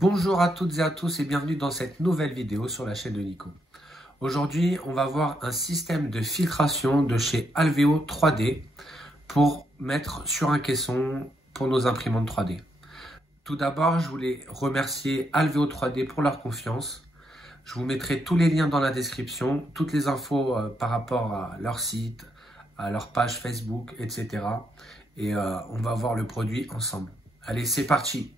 Bonjour à toutes et à tous et bienvenue dans cette nouvelle vidéo sur la chaîne de Nico. Aujourd'hui, on va voir un système de filtration de chez Alveo 3D pour mettre sur un caisson pour nos imprimantes 3D. Tout d'abord, je voulais remercier Alveo 3D pour leur confiance. Je vous mettrai tous les liens dans la description, toutes les infos par rapport à leur site, à leur page Facebook, etc. Et on va voir le produit ensemble. Allez, c'est parti!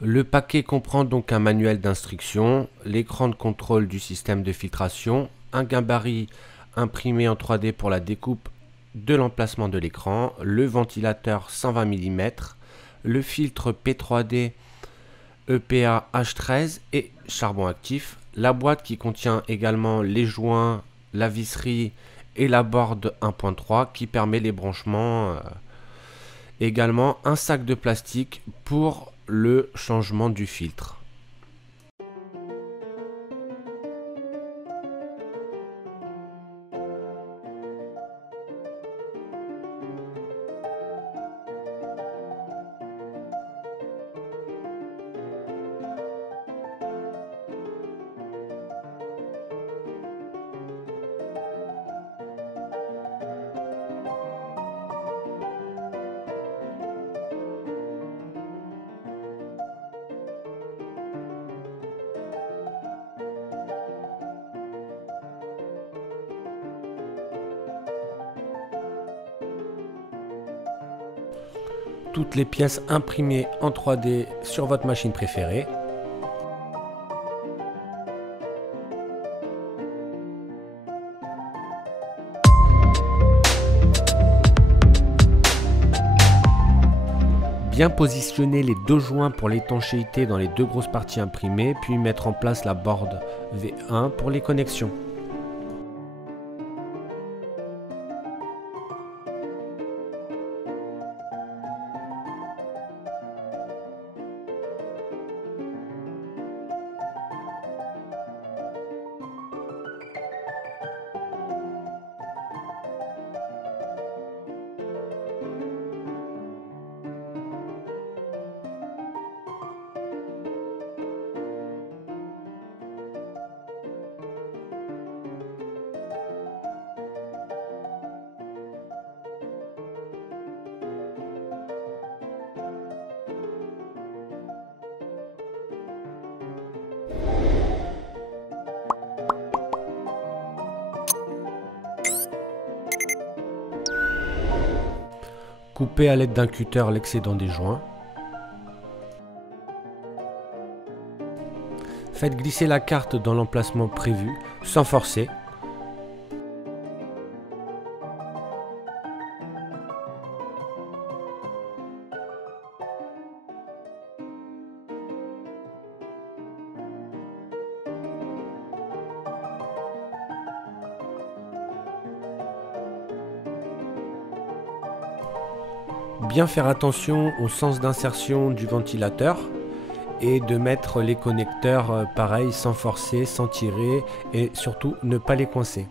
Le paquet comprend donc un manuel d'instruction, l'écran de contrôle du système de filtration, un gabarit imprimé en 3D pour la découpe de l'emplacement de l'écran, le ventilateur 120 mm, le filtre P3D EPA H13 et charbon actif, la boîte qui contient également les joints, la visserie et la board 1.3 qui permet les branchements, également un sac de plastique pour le changement du filtre. Toutes les pièces imprimées en 3D sur votre machine préférée. Bien positionner les deux joints pour l'étanchéité dans les deux grosses parties imprimées, puis mettre en place la board V1 pour les connexions. Coupez à l'aide d'un cutter l'excédent des joints. Faites glisser la carte dans l'emplacement prévu sans forcer. Bien faire attention au sens d'insertion du ventilateur et de mettre les connecteurs pareil sans forcer, sans tirer et surtout ne pas les coincer.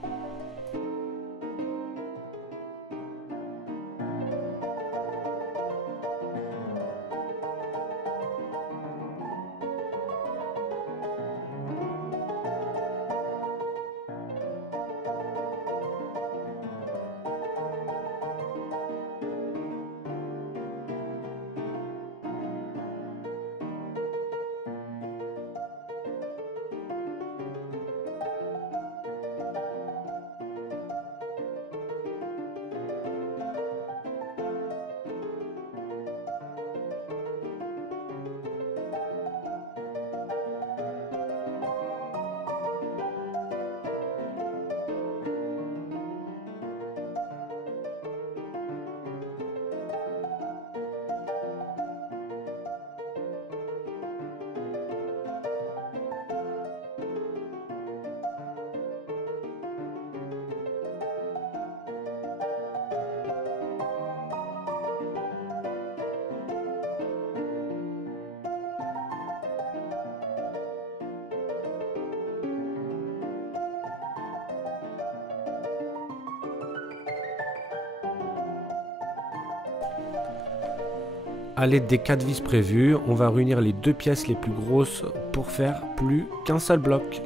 À l'aide des 4 vis prévues, on va réunir les 2 pièces les plus grosses pour faire plus qu'un seul bloc.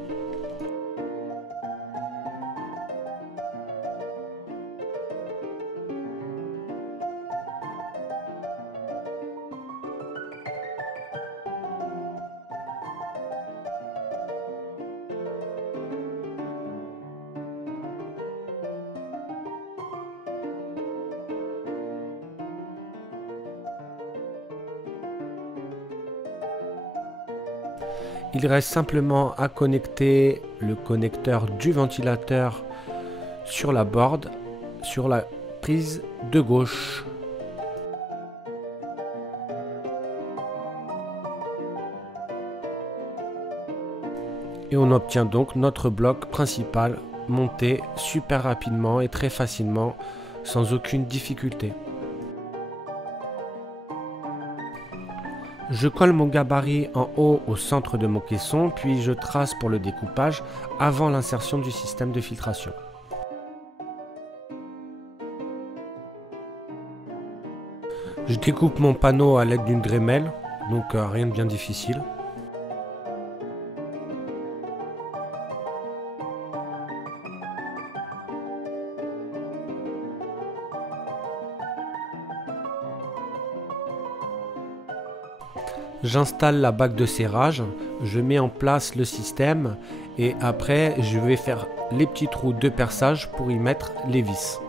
Il reste simplement à connecter le connecteur du ventilateur sur la board, sur la prise de gauche. Et on obtient donc notre bloc principal monté super rapidement et très facilement, sans aucune difficulté. Je colle mon gabarit en haut au centre de mon caisson, puis je trace pour le découpage avant l'insertion du système de filtration. Je découpe mon panneau à l'aide d'une Dremel, donc rien de bien difficile. J'installe la bague de serrage, je mets en place le système et après je vais faire les petits trous de perçage pour y mettre les vis.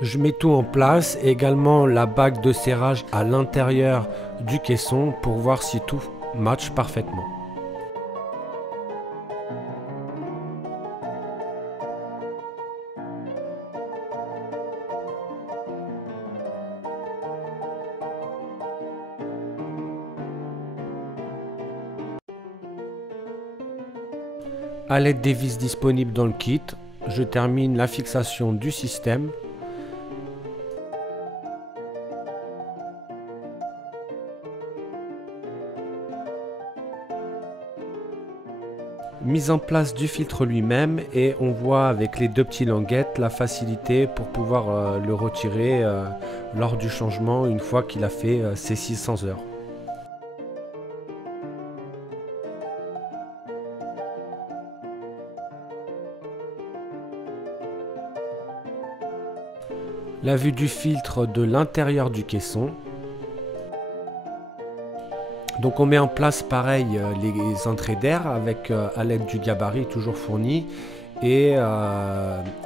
Je mets tout en place, et également la bague de serrage à l'intérieur du caisson pour voir si tout match parfaitement. À l'aide des vis disponibles dans le kit, je termine la fixation du système. Mise en place du filtre lui-même et on voit avec les 2 petits languettes la facilité pour pouvoir le retirer lors du changement une fois qu'il a fait ses 600 heures. La vue du filtre de l'intérieur du caisson. Donc on met en place pareil les entrées d'air avec à l'aide du gabarit toujours fourni et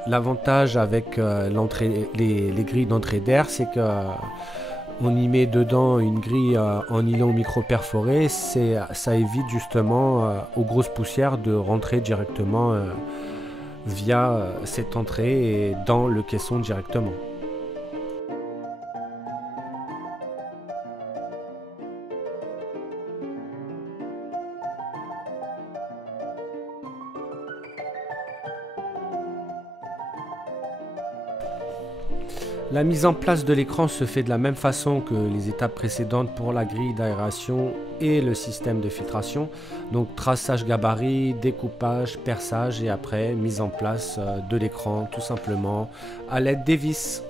l'avantage avec les grilles d'entrée d'air, c'est que on y met dedans une grille en nylon micro perforé, ça évite justement aux grosses poussières de rentrer directement via cette entrée et dans le caisson directement. La mise en place de l'écran se fait de la même façon que les étapes précédentes pour la grille d'aération et le système de filtration. Donc traçage gabarit, découpage, perçage et après mise en place de l'écran tout simplement à l'aide des vis.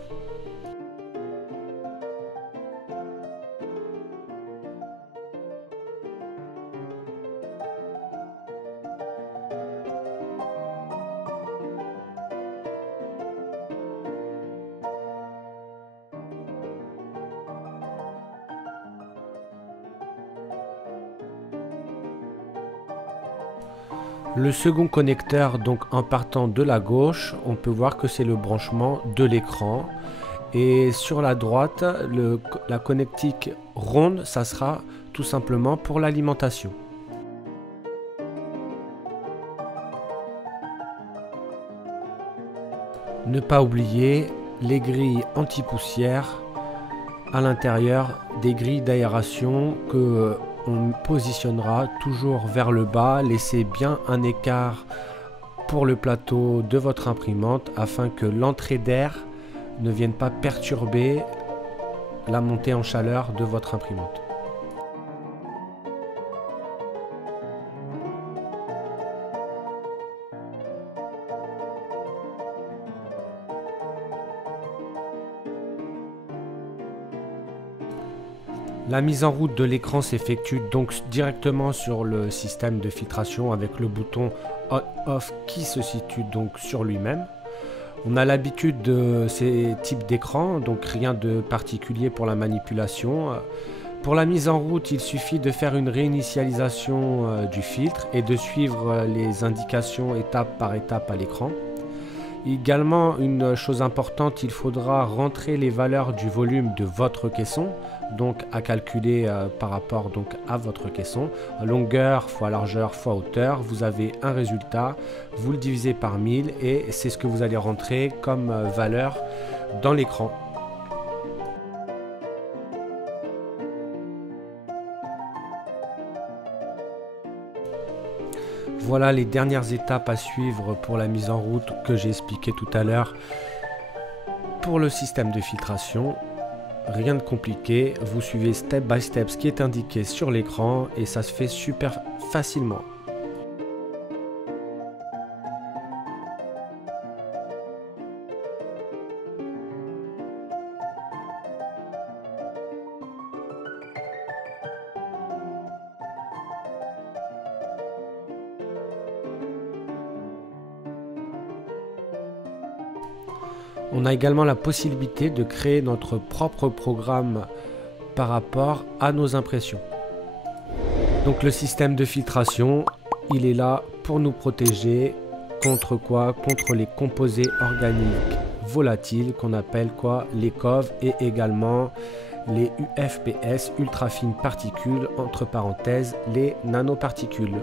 Le second connecteur, donc en partant de la gauche, on peut voir que c'est le branchement de l'écran. Et sur la droite, la connectique ronde, ça sera tout simplement pour l'alimentation. Ne pas oublier les grilles anti-poussière à l'intérieur des grilles d'aération que on positionnera toujours vers le bas. Laissez bien un écart pour le plateau de votre imprimante afin que l'entrée d'air ne vienne pas perturber la montée en chaleur de votre imprimante. La mise en route de l'écran s'effectue donc directement sur le système de filtration avec le bouton On/Off qui se situe donc sur lui-même. On a l'habitude de ces types d'écran, donc rien de particulier pour la manipulation. Pour la mise en route, il suffit de faire une réinitialisation du filtre et de suivre les indications étape par étape à l'écran. Également, une chose importante, il faudra rentrer les valeurs du volume de votre caisson, donc à calculer par rapport donc à votre caisson. Longueur fois largeur fois hauteur, vous avez un résultat, vous le divisez par 1000 et c'est ce que vous allez rentrer comme valeur dans l'écran. Voilà les dernières étapes à suivre pour la mise en route que j'ai expliqué tout à l'heure pour le système de filtration. Rien de compliqué, vous suivez step by step ce qui est indiqué sur l'écran et ça se fait super facilement. On a également la possibilité de créer notre propre programme par rapport à nos impressions. Donc le système de filtration, il est là pour nous protéger contre quoi? Contre les composés organiques volatiles qu'on appelle quoi? Les COV et également les UFPS, ultra fines particules, entre parenthèses les nanoparticules.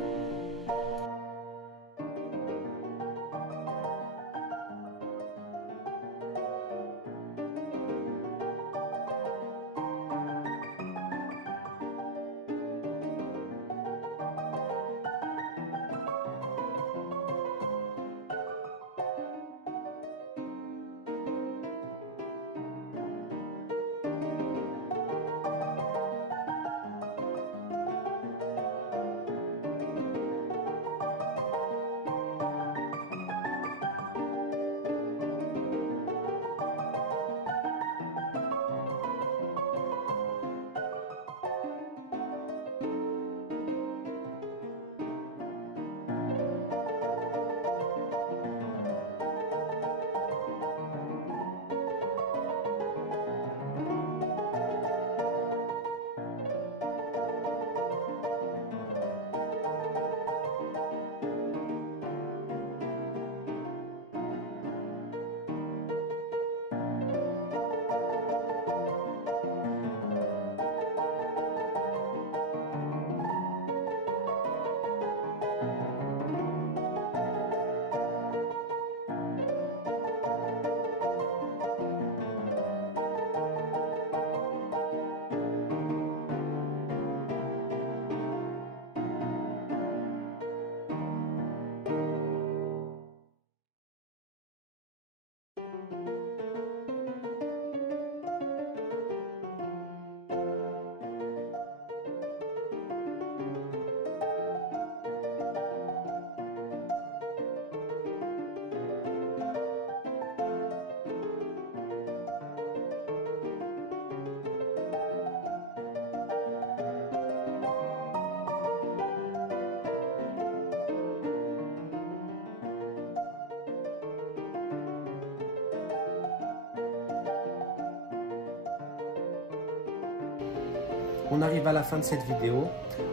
On arrive à la fin de cette vidéo.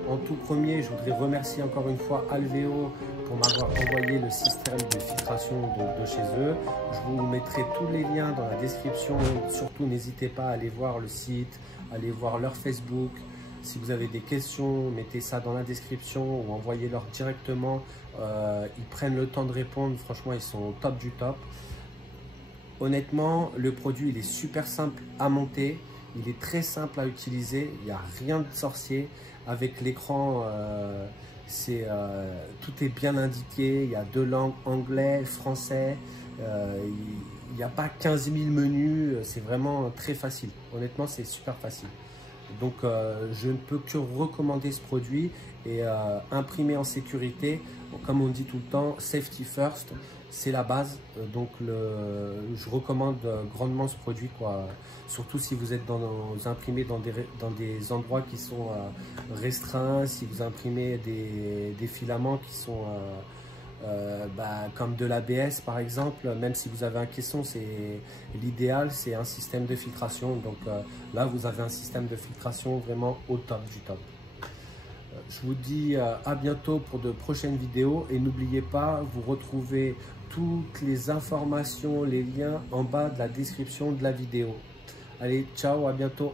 En tout premier, je voudrais remercier encore une fois Alveo pour m'avoir envoyé le système de filtration de chez eux. Je vous mettrai tous les liens dans la description. Surtout, n'hésitez pas à aller voir le site, à aller voir leur Facebook. Si vous avez des questions, mettez ça dans la description ou envoyez-leur directement. Ils prennent le temps de répondre. Franchement, ils sont au top du top. Honnêtement, le produit, il est super simple à monter. Il est très simple à utiliser, il n'y a rien de sorcier. Avec l'écran, tout est bien indiqué. Il y a deux langues, anglais, français. il n'y a pas 15 000 menus, c'est vraiment très facile. Honnêtement, c'est super facile. Donc, je ne peux que recommander ce produit et imprimer en sécurité. Comme on dit tout le temps, safety first, c'est la base. Donc, je recommande grandement ce produit, quoi. Surtout si vous êtes imprimez dans des endroits qui sont restreints, si vous imprimez des filaments qui sont comme de l'ABS par exemple, même si vous avez un caisson, l'idéal c'est un système de filtration. Donc là vous avez un système de filtration vraiment au top du top. Je vous dis à bientôt pour de prochaines vidéos et n'oubliez pas, vous retrouvez toutes les informations, les liens en bas de la description de la vidéo. Allez, ciao, à bientôt.